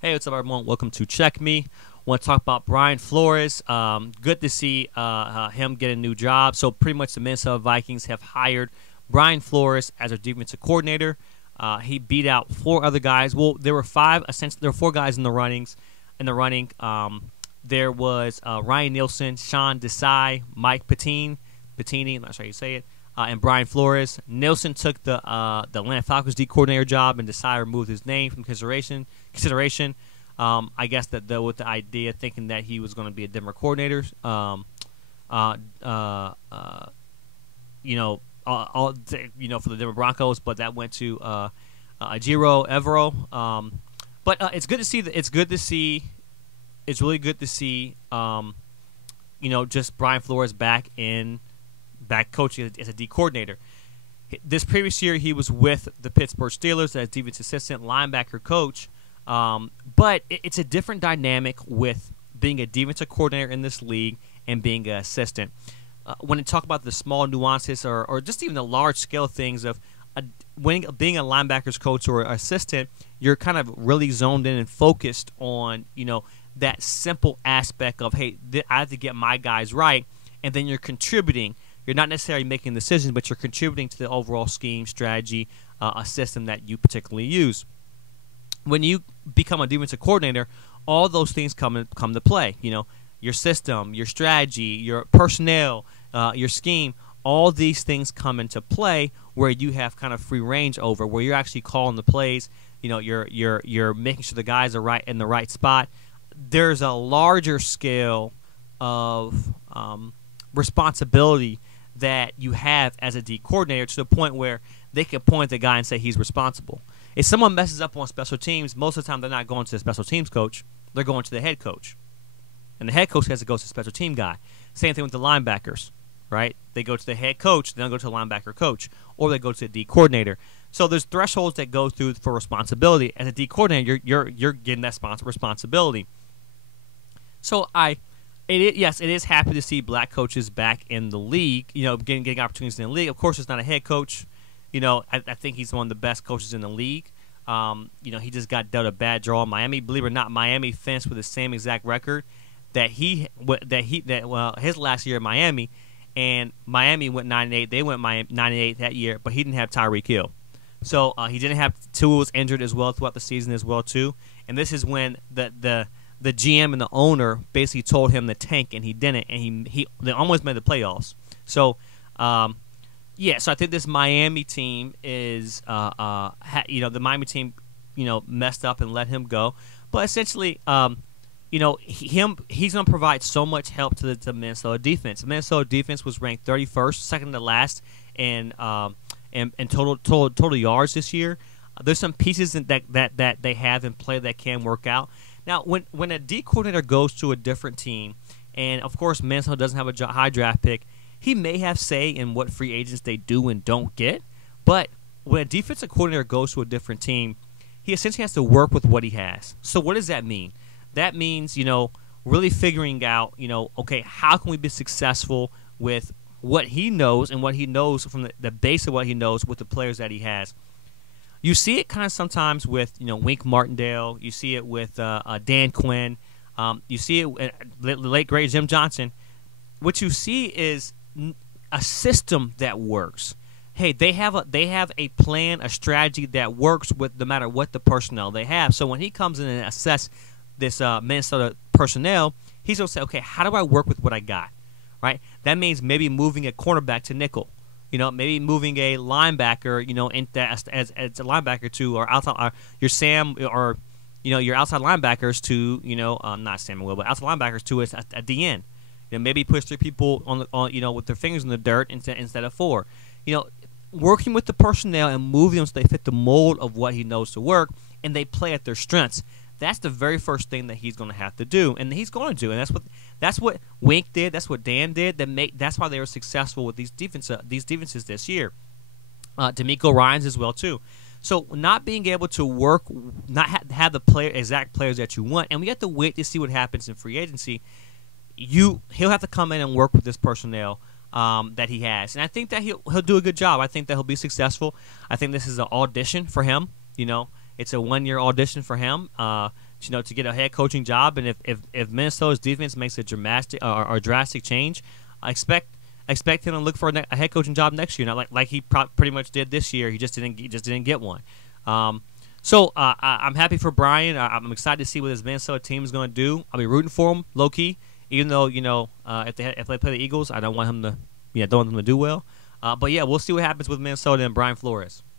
Hey, what's up, everyone? Welcome to Check Me. Want to talk about Brian Flores. Good to see him get a new job. So pretty much the Minnesota Vikings have hired Brian Flores as their defensive coordinator. He beat out four other guys. Well, there were five. Essentially, there were four guys in the runnings. In the running, there was Ryan Nielsen, Sean Desai, Mike Patini. I'm not sure how you say it. And Brian Flores. Nielsen took the Atlanta Falcons D coordinator job, and Desai removed his name from consideration. I guess with the idea, thinking that he was going to be a Denver coordinator. Uh, uh, uh, for the Denver Broncos, but that went to Ajiro Evero. But it's good to see. It's good to see. It's really good to see. Just Brian Flores back coaching as a D coordinator. This previous year, he was with the Pittsburgh Steelers as defensive assistant, linebacker coach. But it's a different dynamic with being a defensive coordinator in this league and being an assistant. When you talk about the small nuances or just even the large scale things of being a linebacker's coach or assistant, you're kind of really zoned in and focused on that simple aspect of, hey, I have to get my guys right, and then you're contributing. You're not necessarily making decisions, but you're contributing to the overall scheme, strategy, a system that you particularly use. When you become a defensive coordinator, all those things come to play. Your system, your strategy, your personnel, your scheme. All these things come into play where you have kind of free range over, where you're actually calling the plays. You're making sure the guys are right in the right spot. There's a larger scale of responsibility that you have as a D coordinator, to the point where they can point at the guy and say he's responsible. If someone messes up on special teams, most of the time they're not going to the special teams coach. They're going to the head coach. And the head coach has to go to the special team guy. Same thing with the linebackers, right? They go to the head coach, then go to the linebacker coach, or they go to the D coordinator. So there's thresholds that go through for responsibility. As a D coordinator, you're getting that responsibility. So it is happy to see black coaches back in the league, getting opportunities in the league. Of course, it's not a head coach. I think he's one of the best coaches in the league. He just got dealt a bad draw in Miami. Believe it or not, Miami finished with the same exact record that his last year in Miami, and Miami went 9-8. They went 9-8 that year, but he didn't have Tyreek Hill, so he didn't have Tua was injured as well throughout the season as well too. And this is when the GM and the owner basically told him to tank, and he didn't, and they almost made the playoffs. So. So I think this Miami team is, the Miami team, messed up and let him go. But essentially, he's going to provide so much help to the Minnesota defense. The Minnesota defense was ranked 31st, second to last in total yards this year. There's some pieces that they have in play that can work out. Now, when a D coordinator goes to a different team, and of course Minnesota doesn't have a high draft pick, he may have say in what free agents they do and don't get. But when a defensive coordinator goes to a different team, he essentially has to work with what he has. So what does that mean? That means, really figuring out, okay, how can we be successful with what he knows and what he knows from the base of what he knows with the players that he has. You see it kind of sometimes with, Wink Martindale. You see it with Dan Quinn. You see it with the late, great Jim Johnson. What you see is a system that works. Hey, they have a plan, a strategy that works with no matter what the personnel they have. So when he comes in and assess this Minnesota personnel, he's gonna say, okay, how do I work with what I got? Right? That means maybe moving a cornerback to nickel. Maybe moving a linebacker, as a linebacker to, or outside, your Sam, or your outside linebackers to, not Samuel, but outside linebackers to a DN. Maybe push three people on with their fingers in the dirt instead of four. Working with the personnel and moving them so they fit the mold of what he knows to work, and they play at their strengths. That's the very first thing that he's going to have to do, and he's going to do. And that's what Wink did. That's what Dan did. That's why they were successful with these defenses this year. D'Amico Ryans as well too. So not being able to work, not have the exact players that you want, and we have to wait to see what happens in free agency. He'll have to come in and work with this personnel that he has, and I think that he'll do a good job. I think that he'll be successful. I think this is an audition for him. It's a 1-year audition for him to get a head coaching job. And if Minnesota's defense makes a dramatic or drastic change, I expect him to look for a head coaching job next year. Not like he pretty much did this year. He just didn't get one. So I'm happy for Brian. I'm excited to see what his Minnesota team is going to do. I'll be rooting for him low key, even though if they play the Eagles, I don't want him to don't want them to do well. But yeah, we'll see what happens with Minnesota and Brian Flores.